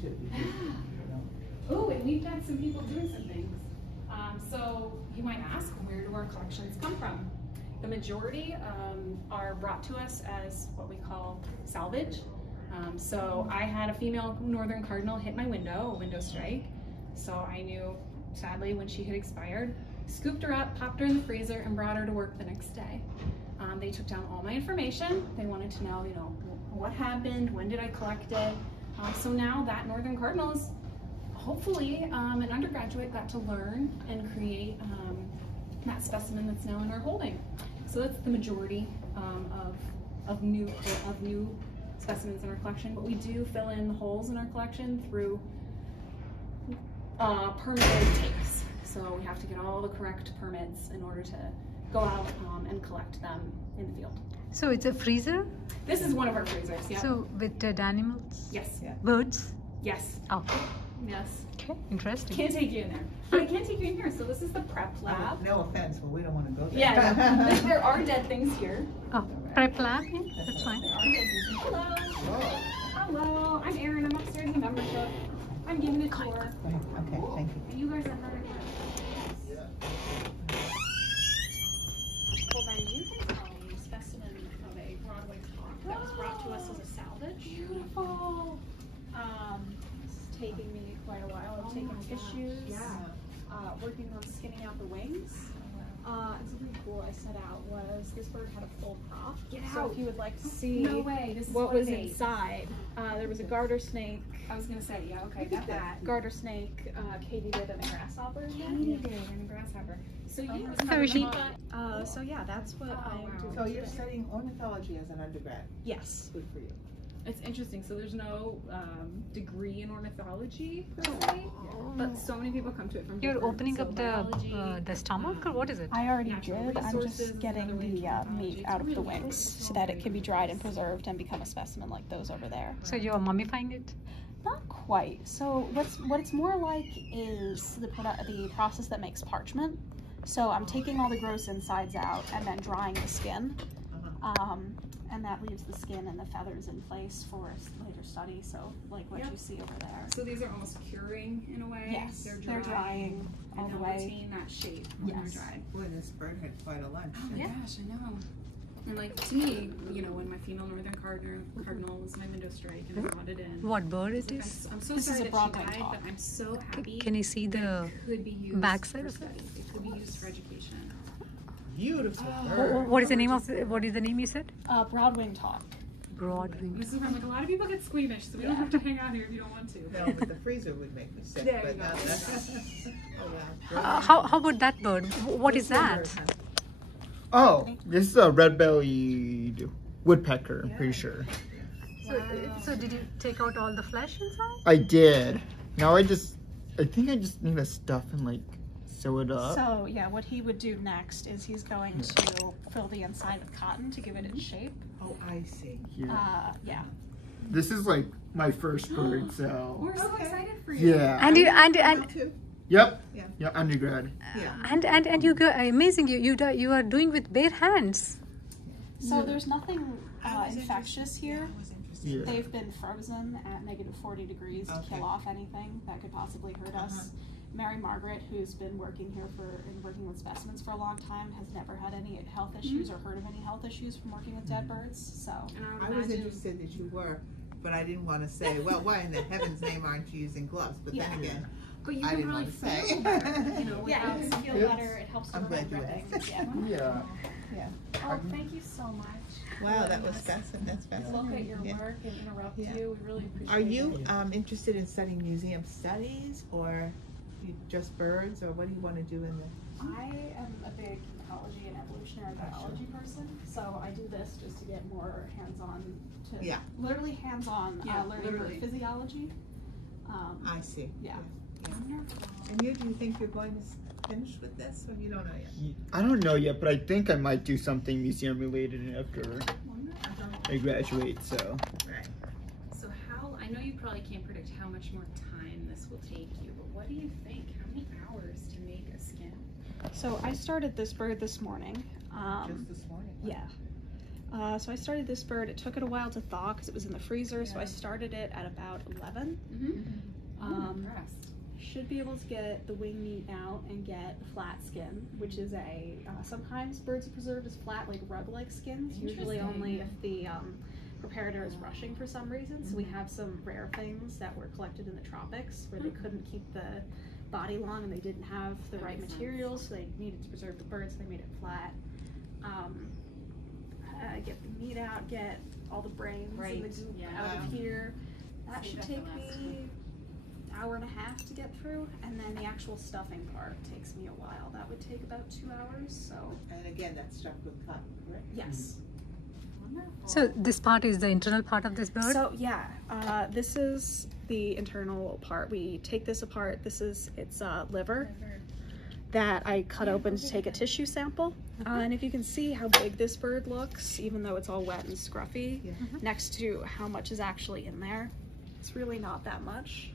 too. Oh, and we've got some people doing some things. So you might ask, where do our collections come from? The majority are brought to us as what we call salvage. So I had a female northern cardinal hit my window, a window strike. So I knew, sadly, when she had expired, scooped her up, popped her in the freezer, and brought her to work the next day. They took down all my information. They wanted to know, what happened, when did I collect it. So now that northern cardinal is hopefully an undergraduate got to learn and create that specimen that's now in our holding. So that's the majority of new specimens in our collection, but we do fill in the holes in our collection through permitted takes. So we have to get all the correct permits in order to go out and collect them in the field. So it's a freezer? This is one of our freezers, yeah. So with dead animals? Yes. Yeah. Birds? Yes. Oh. Yes. Okay, interesting. Can't take you in there. But I can take you in here. So this is the prep lab. No offense, but we don't want to go there. Yeah, there are dead things here. Oh, prep lab? Yeah, that's fine. There are dead things here. Hello. Hello. I'm Erin. I'm upstairs in the membership. I'm giving a tour. Okay, thank you. You guys are very good. Well, then you can tell me a specimen of a Broadway hawk that was brought to us as a salvage. Beautiful. It's taking me quite a while. I've taken tissues. Yeah. Working on skinning out the wings. And something cool I set out was this bird had a full prop. So if you would like to see what was inside, there was a garter snake. I was gonna say, yeah, okay, got that. Garter snake, katydid, and a grasshopper. Katydid and a grasshopper. So so yeah, that's what I'm doing. So you're studying ornithology as an undergrad? Yes. Good for you. It's interesting. So there's no degree in ornithology per se, but so many people come to it from. You're opening up the stomach, or what is it? I already did. I'm just getting the meat out of the wings so that it can be dried and preserved and become a specimen like those over there. So you're mummifying it? Not quite. So what it's more like is the process that makes parchment. So I'm taking all the gross insides out and then drying the skin. And that leaves the skin and the feathers in place for later study. So like what you see over there. So these are almost curing in a way. Yes, they're drying all the way. Retain that shape when they're dried. Boy, this bird had quite a lunch. Oh my gosh, I know. And like to me, when my female northern cardinal was my window strike and I brought it in. What bird it is? I'm so sorry that she died, but I'm so happy. Can you see the backside of it? It could be used for education. Beautiful bird. What is the name of what is the name you said? Broad-winged hawk. Broad-winged. This is where like a lot of people get squeamish, so we don't have to hang out here if you don't want to. No, but the freezer would make me sick. There But you not go. that. Oh, wow. How about that bird? What is that? Oh, this is a red-bellied woodpecker, I'm pretty sure. So did you take out all the flesh inside? I did. Now I think I just need to stuff and like sew it up. So yeah, what he would do next is he's going to fill the inside with cotton to give it its shape. Oh, I see. Yeah. This is like my first bird, so. We're so excited for you. Yeah. And Yep. Yeah. Yeah, undergrad. Yeah. and you go amazing. You are doing with bare hands. So there's nothing infectious here. Yeah. They've been frozen at -40 degrees to kill off anything that could possibly hurt us. Mary Margaret, who's been working here working with specimens for a long time, has never had any health issues or heard of any health issues from working with dead birds. So I was interested that you were, but I didn't want to say, well, why in the heaven's name aren't you using gloves? But then again, But you I can didn't really want to say. feel better, yeah, it makes you feel better. It helps to I'm glad prevent you dripping. asked. Yeah. Yeah. Oh, thank you so much. Wow, that was fascinating. That's fascinating. Look at your work and interrupt you. We really appreciate it. Are you interested in studying museum studies or just birds, or what do you want to do in the? I am a big ecology and evolutionary biology person, so I do this just to get more hands-on, literally hands-on learning bird physiology. I see. Yeah. And do you think you're going to finish with this, or you don't know yet? I don't know yet, but I think I might do something museum related after I graduate, so. Right. So I know you probably can't predict how much more time this will take you, but what do you think? How many hours to make a skin? So I started this bird this morning. Just this morning. Yeah. So I started this bird. It took it a while to thaw because it was in the freezer. So I started it at about 11. I'm impressed. Should be able to get the wing meat out and get flat skin, which is a sometimes birds are preserved as flat, like rug-like skins. Usually only if the preparator is rushing for some reason. So we have some rare things that were collected in the tropics where they couldn't keep the body long and they didn't have the right materials, so they needed to preserve the bird, so they made it flat. Get the meat out, get all the brains and the goop out of here. That should take me an hour and a half to get through, and then the actual stuffing part takes me a while. That would take about 2 hours. So. And again, that's stuffed with cotton, correct? Yes. Wonderful. So this part is the internal part of this bird? So yeah, this is the internal part. We take this apart. This is its liver that I cut open to take a tissue sample. And if you can see how big this bird looks, even though it's all wet and scruffy, next to how much is actually in there, it's really not that much.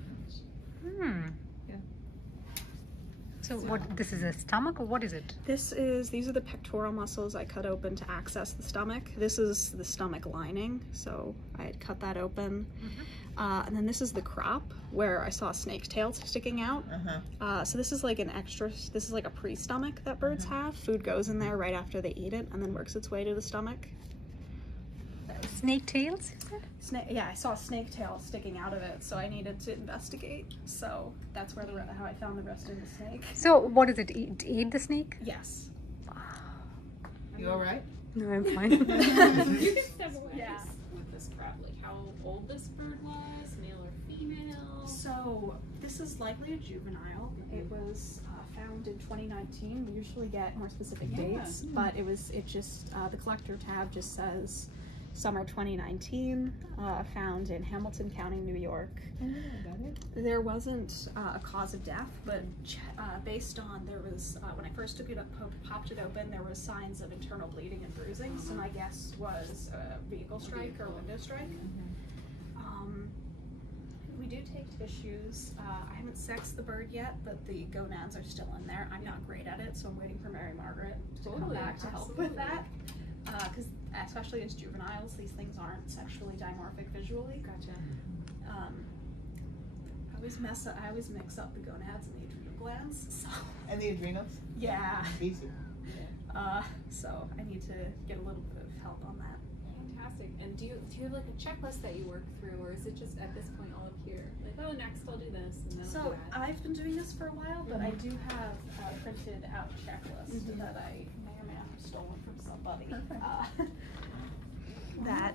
So what, this is a stomach or what is it? These are the pectoral muscles I cut open to access the stomach. This is the stomach lining, so I had cut that open. And then this is the crop where I saw a snake's tail sticking out. So this is like this is like a pre-stomach that birds have. Food goes in there right after they eat it and then works its way to the stomach. Snake tails, you said? Yeah, I saw a snake tail sticking out of it, so I needed to investigate. So that's where how I found the rest of the snake. So what does it eat? Eat the snake? Yes. You all right? No, I'm fine. You can step away with this crab, like how old this bird was, male or female. So this is likely a juvenile. It was found in 2019. We usually get more specific dates, but the collector tab just says summer 2019, found in Hamilton County, New York. There wasn't a cause of death, but based on when I first took it up, popped it open, there was signs of internal bleeding and bruising. So my guess was a vehicle strike or window strike. We do take tissues. I haven't sexed the bird yet, but the gonads are still in there. I'm not great at it, so I'm waiting for Mary Margaret to come back to help with that. Because especially as juveniles, these things aren't sexually dimorphic visually. Gotcha. I always mix up the gonads and the adrenal glands. So. And the adrenals? Yeah. Easy. So I need to get a little bit of help on that. Fantastic. And do you have like a checklist that you work through, or is it just at this point all up here? Like, oh, next I'll do this, and then I'll do that. I've been doing this for a while, but I do have a printed out checklist that I may or may not have stolen from somebody. That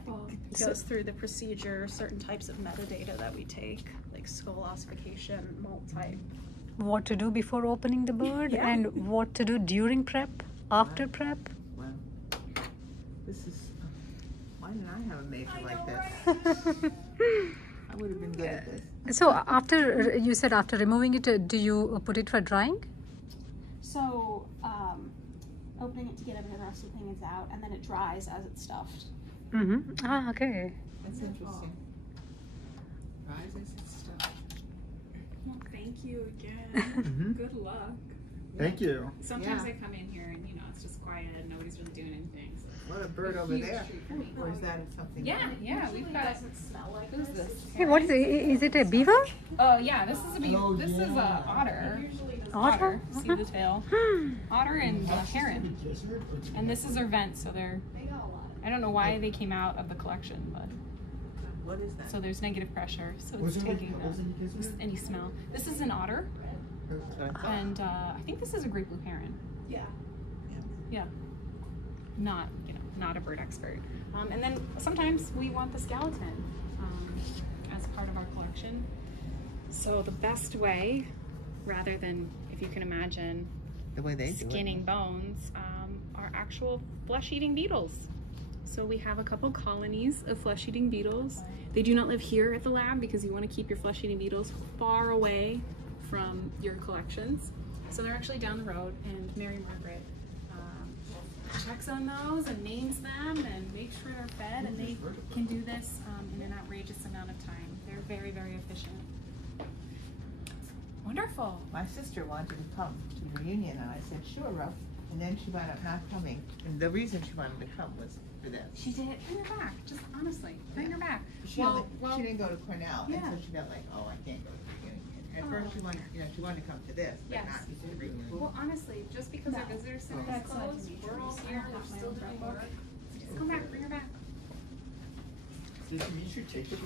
goes through the procedure, certain types of metadata that we take, like skull ossification, molt type. What to do before opening the bird and what to do during prep, after prep? Wow. This is... Why didn't I have a major like this? I would have been good at this. So after, you said after removing it, do you put it for drying? So, opening it to get everything, the rest of the thing is out, and then it dries as it's stuffed. Ah, okay. That's interesting. Rises and stuff. Well, thank you again. Good luck. Thank you. Sometimes I come in here and it's just quiet and nobody's really doing anything. So What a bird over there. Or is that something? We've got. Doesn't smell like Who's this? Hey, what is it? Is it a beaver? Oh yeah, this is a This is a otter. Otter? See the tail? Otter and heron. And this is their vent, so they're. I don't know why they came out of the collection, but. What is that? So there's negative pressure, so it's taking any smell. This is an otter, and I think this is a great blue heron. Yeah. Not a bird expert. And then sometimes we want the skeleton as part of our collection. So the best way, rather than, if you can imagine, The way they do it. skinning bones, are actual flesh-eating beetles. So we have a couple colonies of flesh-eating beetles. They do not live here at the lab because you want to keep your flesh-eating beetles far away from your collections. So they're actually down the road, and Mary Margaret checks on those and names them and makes sure they're fed, and they can do this in an outrageous amount of time. They're very, very efficient. Wonderful. My sister wanted to come to the reunion, and I said, sure, Ruff. And then she wound up not coming. And the reason she wanted to come was for this. She did. Bring her back. Just honestly, bring her back. She didn't go to Cornell, Yeah. and so she felt like, oh, I can't go to the beginning. At first, she wanted, she wanted to come to this, but Yes. not to the reunion. Well, honestly, just because our visitor center is That's not closed, to be we're true. all here. We're still doing work. Just come back. Bring her back. You should take the